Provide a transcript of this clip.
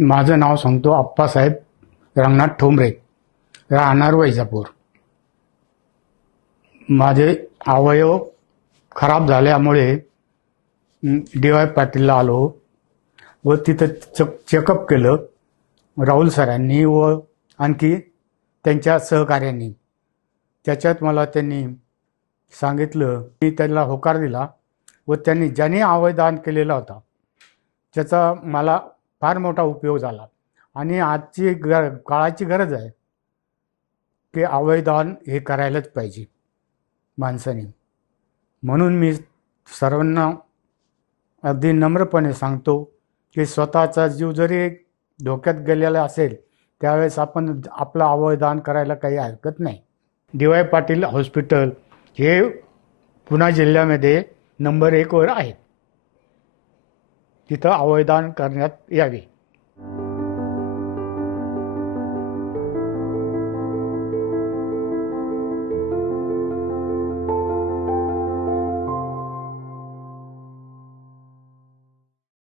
माझं नाव सांगतो आप्पासाहेब रंगनाथ ठोंबरे, राहणार वैजापूर. माझे अवयव खराब झाल्यामुळे डी.वाय. पाटीलला आलो व तिथं चेकअप केलं राहुल सरांनी व आणखी त्यांच्या सहकार्यांनी. त्याच्यात मला त्यांनी सांगितलं, मी त्यांना होकार दिला व त्यांनी ज्यांनी अवयवदान केलेला होता त्याचा मला फार मोठा उपयोग झाला. आणि आजची काळाची गरज आहे की अवयवदान हे करायलाच पाहिजे माणसाने. म्हणून मी सर्वांना अगदी नम्रपणे सांगतो की स्वतःचा जीव जरी धोक्यात गेलेला असेल त्यावेळेस आपण आपलं अवयवदान करायला काही हरकत नाही. डी.वाय. पाटील हॉस्पिटल हे पुणे जिल्ह्यामध्ये नंबर 1 वर आहे. तिथं अवयवदान करण्यात यावे.